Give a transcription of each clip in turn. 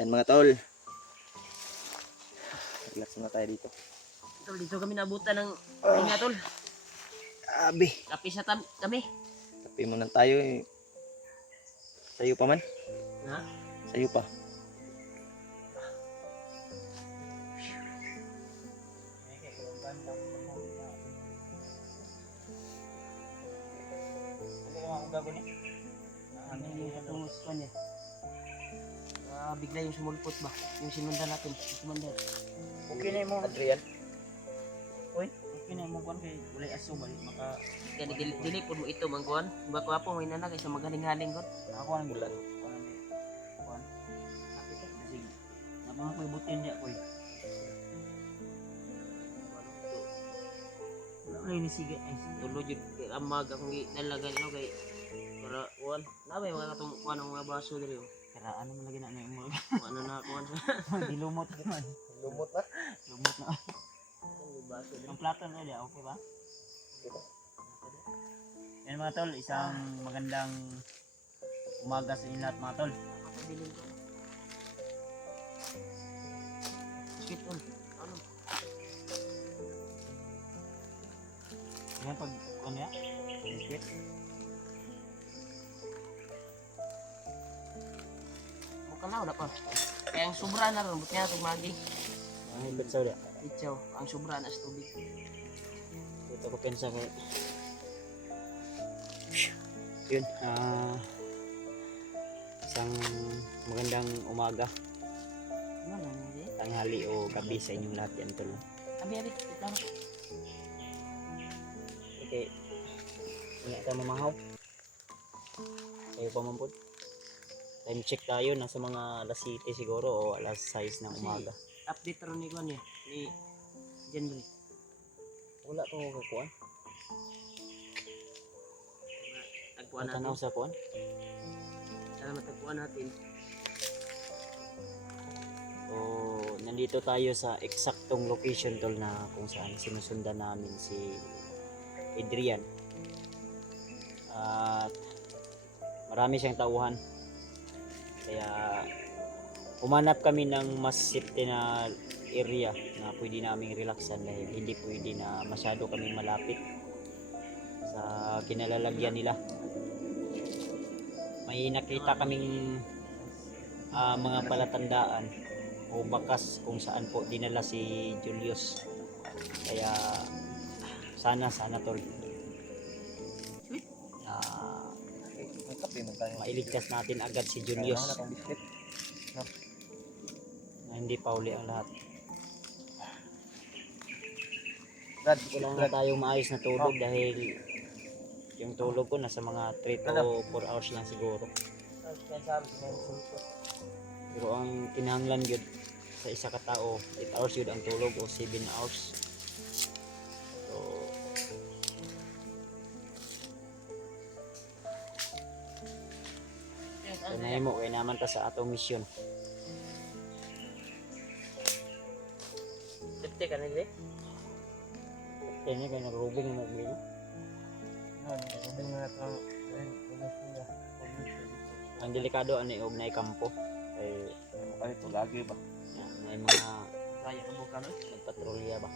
Yan mga tol. Relax muna tayo dito. Tol, dito kami nabutan ng nga tol. Grabe. Kapi sa kami. Kape muna tayo eh. Sayo pa man. Ha? Sayo pa. Bigla yung sumulpot ba? Yung sinundan natin. Sumundan. Okay na mo. Adrian. Oy, okay na mo kuan kay walay aso bali maka Kaya dili po mo ito mangkuhan. Bako po may nanagay sa magaling-haling ko. ako ang bulan. Kuan. Kasi napang koy butin niya koy. Wala na ni sige ay Tulo jud amag akong nalagay no kay para kuan. Nabay mga katong kuan ng mga baso diri. kara ano man lagi na na mo. Ano na kuan sa Dilumot man. Lumot na. Lumot na. baso diri. Ang plato na dia okay ba? Yan mga tol, isang magandang umaga sa inyo lahat mga tol. Pabiling ko. Skip on. Ano? Yan pag ano ya? Biscuit. Bukalaw na pa. Kaya ang sobra na ron, buti niya itong magi. Ang betsaw dia. Itsaw, ang sobra na sa tubig. Ito ko pensa kay yun, isang magandang umaga, Ano na niya? tanghali o gabi sa inyong lahat yan tol. Abi, lang. Okay, ingat tayo mamahaw. Tayo pa mampod. Time check tayo, nasa mga alas 7 siguro o alas 6 ng umaga. Update ron ni Juan niya, ni January. Wala to kakuan. Tagpuan natin. Tanaw sa kuan. Sana matagpuan natin. So, nandito tayo sa eksaktong location tol na kung saan sinusundan namin si Adrian. At marami siyang tauhan. Kaya umanap kami ng mas safety na area na pwede naming relaxan dahil hindi pwede na masyado kami malapit sa kinalalagyan nila. May nakita kaming mga palatandaan o bakas kung saan po dinala si Julius. Kaya sana tol Kape mo tayo. mailigtas natin agad si Julius Wala kang biscuit. na hindi pa uli ang lahat. Brad, Kulang na tayong maayos na tulog dahil yung tulog ko nasa mga 3 to 4 hours lang siguro. Pero ang kinahanglan yun sa isa ka tao, 8 hours yun ang tulog o 7 hours. So, kanahin mo, kaya naman ta sa atong mission. Safety ka nila. Kaya niya kaya nag-rubing na nagbili. Ang delikado ani og nay kampo kay Ay, ito lagi ba? may mga Kaya ka buka no? nagpatrolya ba.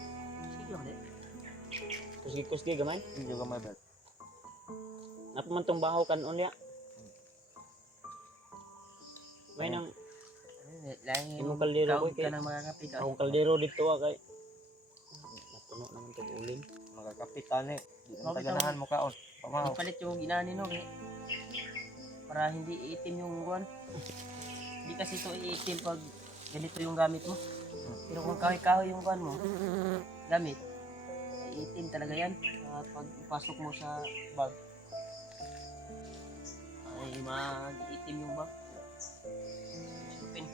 Sige ako din. Kusgi gamay. Hindi ka mabel. Napaman tong bahaw kanon ya. May nang imong kaldero ko kay ng mga kapit. akong kaldero dito kay napuno naman tong uling. Magkakapitan eh. Di mo taganahan mo kaon. Pamahaw. Palit yung ginani no kay para hindi iitim yung guwan. Hindi kasi ito iitim pag ganito yung gamit mo. Pero kung kahoy-kahoy yung guwan mo, gamit, iitim talaga yan. Pag pasok mo sa bag, ay mag-iitim yung bag. Stupin.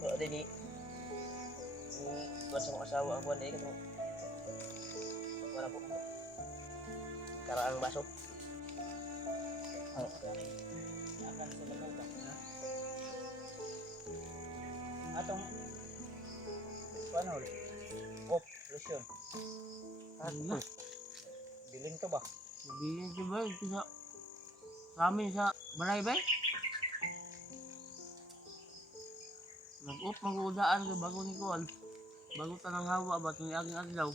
So, din buat sa mga asawa ang buwan na ikot. Wala po. Karaang baso. Akan sa lagaw ba? Atong paano ulit? Oh, lotion. Ano? Bilin to ba? Sabihin ko ba? Ito sa Kami sa balay ba? Nag-up mag-udaan ka bago ni Kuan. Bago tanang hawa ba itong aging adlaw.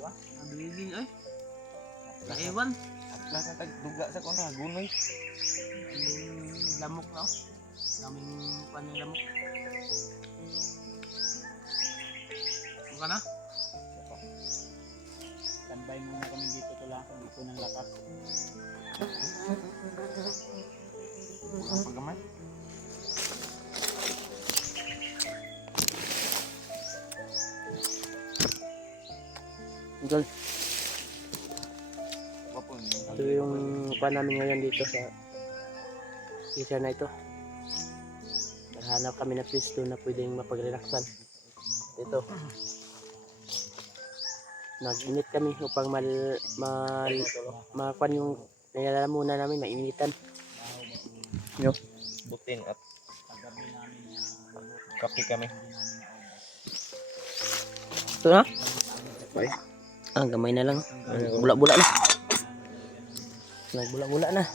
Wah, nabiligin eh. Naiwan. Atla na tagduga sa kuna, gunoy. Lamok na oh. Daming kuan ng lamok. Ano ka na? Standby muna kami dito tulakan dito ng lakas. Ang paggamay. Idol, Wapon. ito yung kuan namin ngayon dito sa isa na ito. Naghanap kami na pwesto na pwedeng mapag-relaxan. Ito. Nag-init kami upang makuan yung nilalamunan namin, mainitan. Yo. Butin at kape kami. Ito na? Bye. Ah, gamay na lang. Bula-bula na. Nagbula-bula na.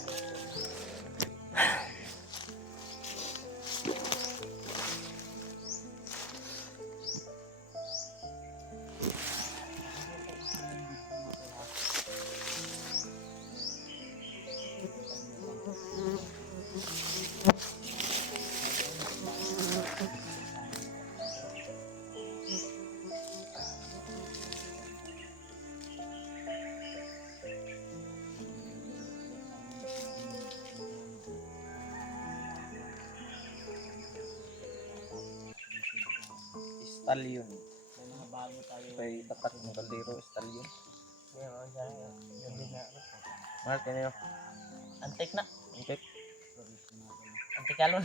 Stallion. May mga bago tayo. Kay tatak ng kaldero, stallion. Gabi na. Mahal ka niyo. Antik na. Okay. Antikalon.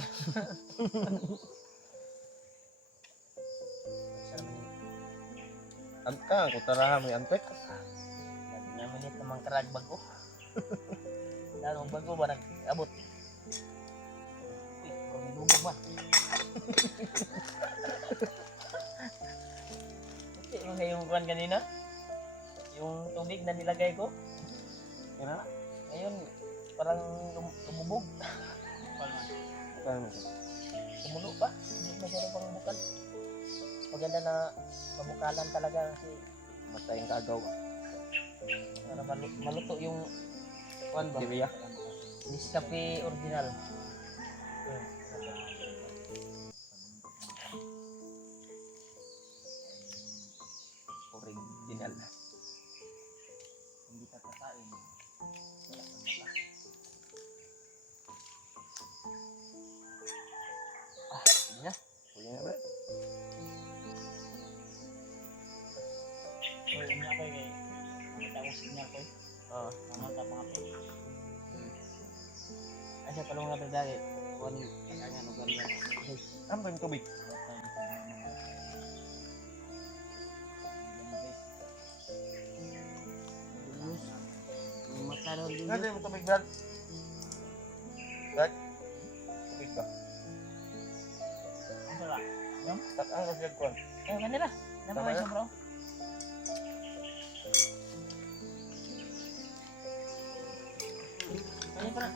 Anta, ako tarahan mo yung antek. Naminit namang karag bago. Dahil ang bago ba nag-abot? Lumog ba? Okay, mga yung kuhan kanina. Yung tubig na nilagay ko. Yan na. Ngayon, parang lumubog. Saan mo? Tumulo pa. Hindi masyado pang bukal. Mas maganda na mabukalan talaga kasi Matay ang kagaw. para maluto yung kuhan ba? Kiriya. Nescafe original. Original. Hindi ka kakain. Sige na. Huli na ba? So, ano ako kay nakita ko signal ko. Oo. Mamata pa nga po. Asa palong nga dali. Kuhan kanya lugar yan. Ano ba yung tubig? Yung mata daw din. Ano yung tubig, Brad? Brad? Tubig ba? Ano ba? Tak ang kasi kuan. Eh, kanila. Tama Naman na. siya bro. Kaya para.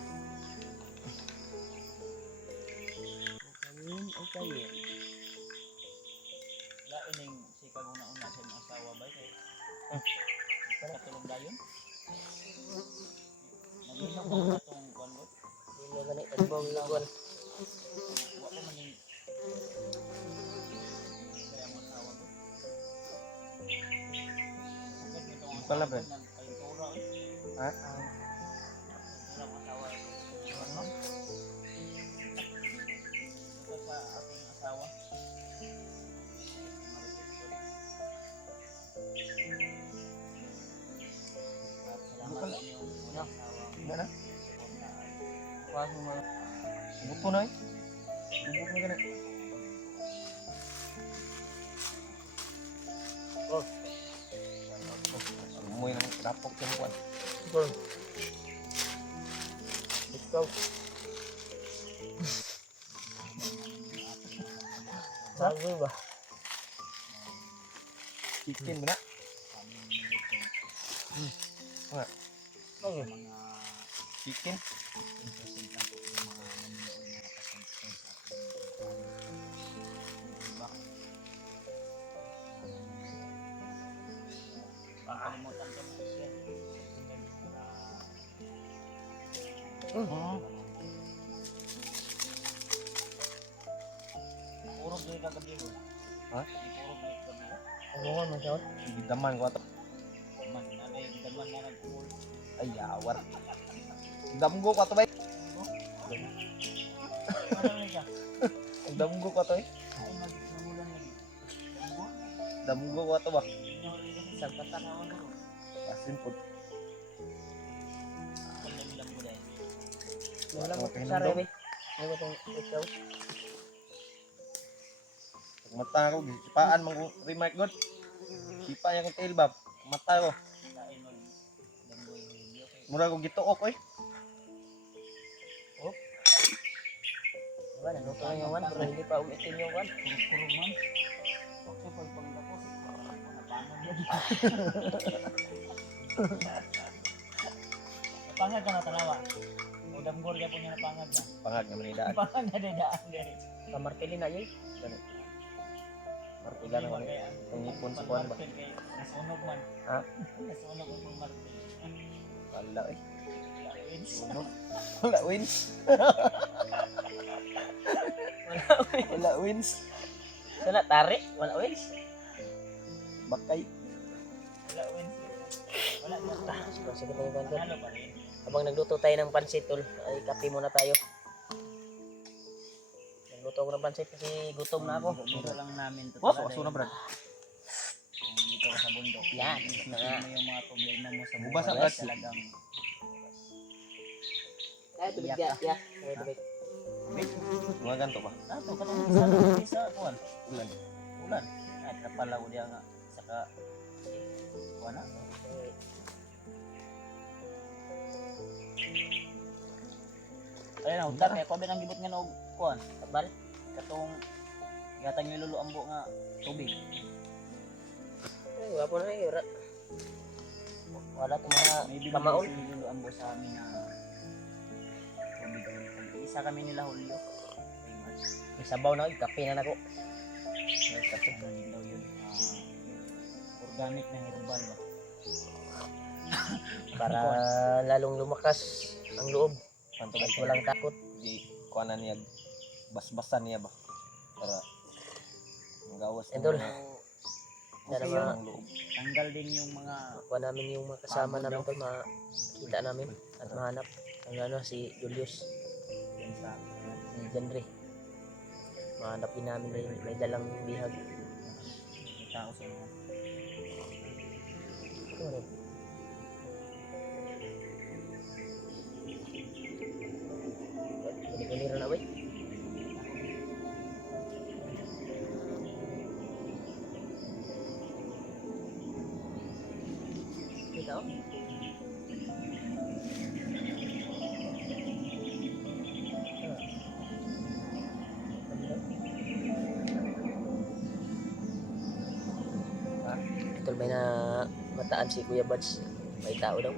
Kanin o kayo? Wala ining sikag una-una sa mga asawa ba kay katulong dayon. Naginom ko na tong kuan ko. Hindi mo ganit. Adbong laguan. Wa ko maning kaya ang asawa ko. Bakit nitong ang Pala, asawa Brad? ko ng kaytura eh. Ha? Wala ang asawa ko. Ano? Ito sa aking asawa. At salamat sa inyong mga asawa. Hindi na. Kaso mo. Buto na eh. Bubuk na ganit. Oh. Amoy ng rapok yung kuan. Gold. Ikaw. Bago ba? Chicken ba na? Bago. Mga Chicken. 10% lang po yung mga nanonood na nakasubscribe sa ating diba? Baka kalimutan ko na i-share. Subscribe para purog na yung kagabi mo. Ha? Purog na yung kagabi. Pagbuhon mo siya. Gidaman ko ato. Man, nanay, daman na nag-purog. Ay, yawar. Damgo ko ato ba? Ano na siya? Damgo ko ato eh. Ay, namulan lagi. Ano? Damgo ko ato ba? Isang patak ako na. Asin po. Ang dami-dami ko dahil. Wala mo Okay, sa nandun. rebe. Ano ba itong ikaw? Mata ko, sipaan mong remark god. Sipa yung tail bab. Mata ko. Kain mo. Damboy video. Mura ko gituok eh. Diba, naluto na yung one, pero hindi pa umitin yung one. Kurog-kurog man. Okay, pagpagdapos. Napangan yun. Napangan ka na tanawa. O damgor ka po niya napangan na. Pangag naman ni daan. Napangan na din daan gani. Kamartili na yun. Martila naman eh. Ang ipon sa kuwan ba? Nasunog man. Ha? Nasunog ang pang martil. Wala eh. Wins. Wala wins. Wala wins. Sana, tari. Wala wins. Bakay. Wala wins. Wala wins. Sige na yung one. Panalo pa rin. Habang nagluto tayo ng pansit, tol, ay kape muna tayo. Nagluto ako ng pansit kasi gutom na ako. Dito lang namin to. Oh, aso na brad. Kung dito ka sa bundok. Yan. Isipin mo yung mga problema mo sa Bubas ang buhay. gas. Talagang Ay, tubig ya. Ya. Ay, tubig. Mga ganito ba? nato katong sa kuan. Ulan. Ulan. At kapalaw dia nga saka kuan na. Ayun, utar kay ko binang gibot nga og kuan. Tabal. Katong gatang yung luluambo nga tubig. Ay, wapo na yun. Wala itong mga May kamaon. binigay si luluambo sa amin na tubig. Isa kami nila Hulyo. Kay March. May sabaw na, kape na nako. Kasi ano din daw yun. Organic na herbal ba? Para lalong lumakas ang loob. Kanto At ba? walang takot. Di kuanan niya. Basbasan niya ba? Para magawas Idol. Okay Sana yun ma- ang loob. Tanggal din yung mga Kuha namin yung mga kasama Pagod namin daw. tol, makita namin at mahanap. Ang ano, si Julius, yun sa si Janre. Mahanap din namin may dalang bihag. may tao sa mga Ano? Uli-ulira na ba? Kita oh. Ito may na mataan si Kuya Buds. May tao daw.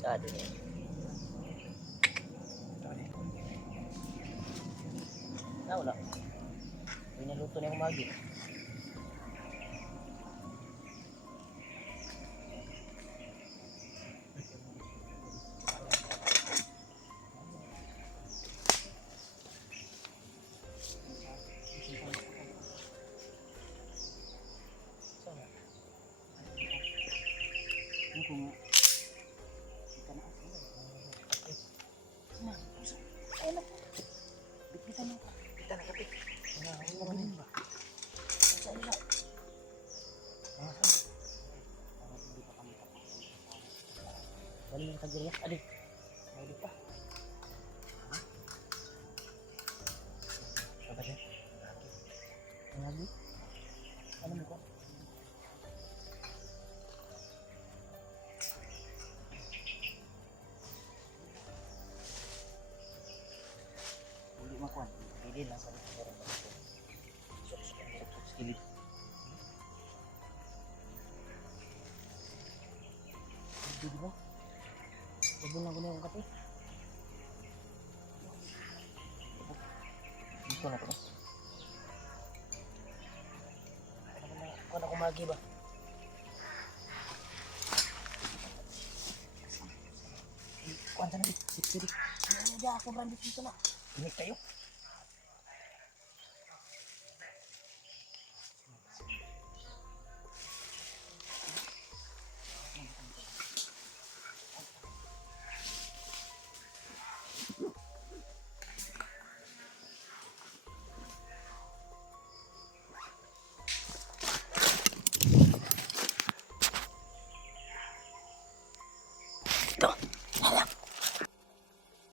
Kado niya. Wala. Pinaluto niya kumagi. ano kung Dali yung kagiri. Adi. May pa. Apa siya? Ang lagi? Ano mo ko? uli makuan pili lang sa meron ba ito skillet Di ba? Sabon lang ko na yung kape. Dito na to. Ako na kumagi ba? Kuwan sa nabi. Sip-sip. Ano ako brandit dito na. Inig kayo.